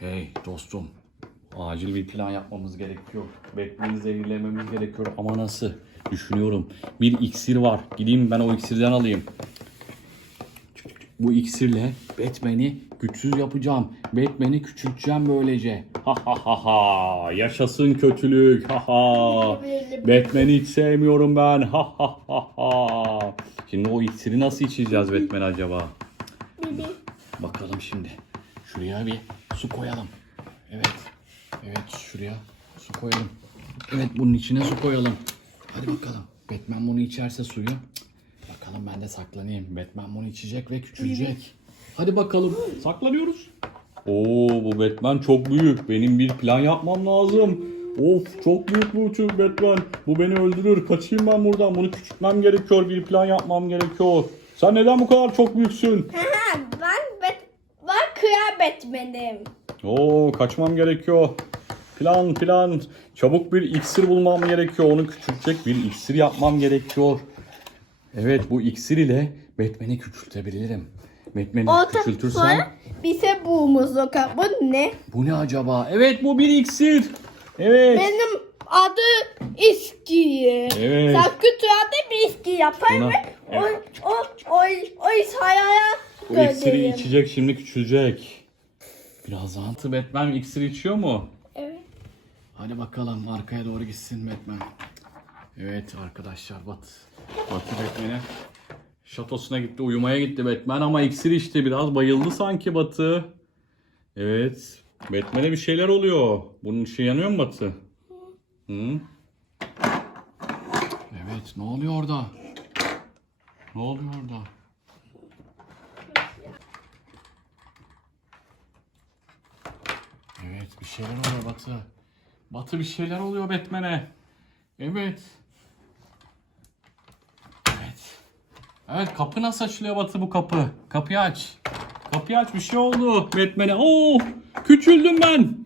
Hey dostum. Acil bir plan yapmamız gerekiyor. Batman'i zehirlememiz gerekiyor. Ama nasıl? Düşünüyorum. Bir iksir var. Gideyim ben o iksirden alayım. Bu iksirle Batman'i güçsüz yapacağım. Batman'i küçülteceğim böylece. Ha ha ha ha. Yaşasın kötülük. Ha ha. Batman'i hiç sevmiyorum ben. Ha ha ha ha. Şimdi o iksiri nasıl içeceğiz Batman acaba? Bakalım şimdi. Şuraya bir su koyalım. Evet. Evet şuraya su koyalım. Evet bunun içine su koyalım. Hadi bakalım. Batman bunu içerse suyu. Bakalım ben de saklanayım. Batman bunu içecek ve küçülecek. Hadi bakalım. Saklanıyoruz. Oo bu Batman çok büyük. Benim bir plan yapmam lazım. Of çok büyük bu çocuk Batman. Bu beni öldürür. Kaçayım ben buradan. Bunu küçültmem gerekiyor. Bir plan yapmam gerekiyor. Sen neden bu kadar çok büyüksün? Haha, ben bet ben kıyafet benim. Oo kaçmam gerekiyor. Plan plan. Çabuk bir iksir bulmam gerekiyor. Onu küçültecek bir iksir yapmam gerekiyor. Evet bu iksir ile Batman'i küçültebilirim. Batman'i Orta küçültürsem sonra bize bulmuz o kadar. Bu ne? bu ne acaba? Evet bu bir iksir. Evet. Benim adı İski. Evet. Kötü adı bir İski yapar Buna- mı? O, o, o, o sayaya Bu iksiri içecek şimdi küçülecek. Birazdan Batman iksir içiyor mu? Evet. Hadi bakalım arkaya doğru gitsin Batman. Evet arkadaşlar Bat. Batı Batman'e şatosuna gitti uyumaya gitti Batman ama iksir içti biraz bayıldı sanki Batı. Evet Batman'e bir şeyler oluyor. Bunun ışığı yanıyor mu Batı? Hı? Evet ne oluyor orada? Ne oluyor orada? Evet bir şeyler oluyor Batı. Batı bir şeyler oluyor Batman'e. Evet. Evet. Evet kapı nasıl açılıyor Batı bu kapı? Kapıyı aç. Kapıyı aç bir şey oldu Batman'e. Oo küçüldüm ben.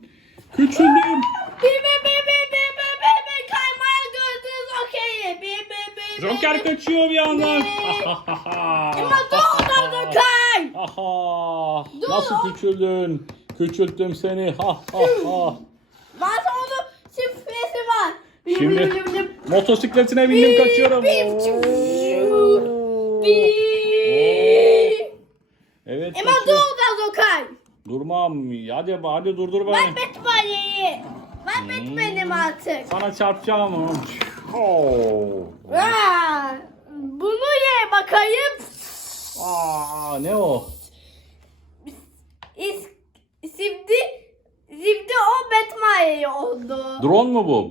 Küçüldüm. Joker kaçıyor bir yandan. Ama dur dur dur kay. Aha. Nasıl küçüldün? Küçülttüm seni. Ha ha ha. Ben onu şifresi var. Bir Şimdi bir bir bir. motosikletine bindim kaçıyorum. Oo. Bir. Evet. Ama dur da Zokay. Durmam. Hadi hadi durdur beni. Ben Batman'ı. Ben Batman'im artık. Sana çarpacağım. Oo. Aa, Bunu ye bakayım. Aa, ne o? İs, şimdi şimdi o Batman'ı oldu. Drone mu bu?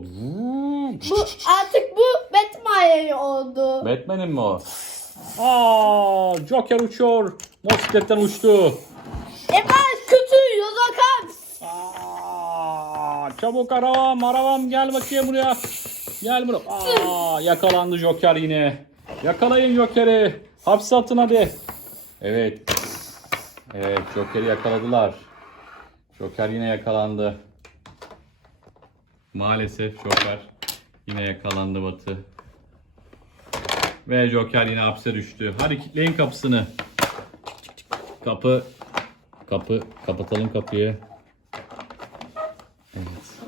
Bu artık bu Batman'ı oldu. Batman'in mi o? Aa, Joker uçuyor. Motosikletten uçtu. E ben kötü Zokay. Aa, çabuk arabam, arabam gel bakayım buraya. Gel buraya. Aa, yakalandı Joker yine. Yakalayın Joker'i. Hapse atın hadi. Evet. Evet, Joker'i yakaladılar. Joker yine yakalandı. Maalesef Joker yine yakalandı Batı. Ve Joker yine hapse düştü. Hadi kilitleyin kapısını. Kapı kapı kapatalım kapıyı. Evet.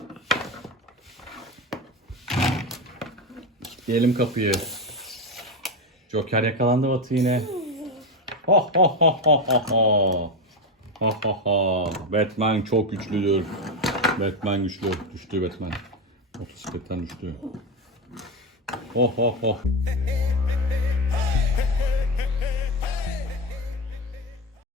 Kilitleyelim kapıyı. Joker yakalandı Batı yine. Ha ha ha ha ha ha. Batman çok güçlüdür. Batman güçlü. Düştü Batman. Motosikletten düştü. Ho ho ho.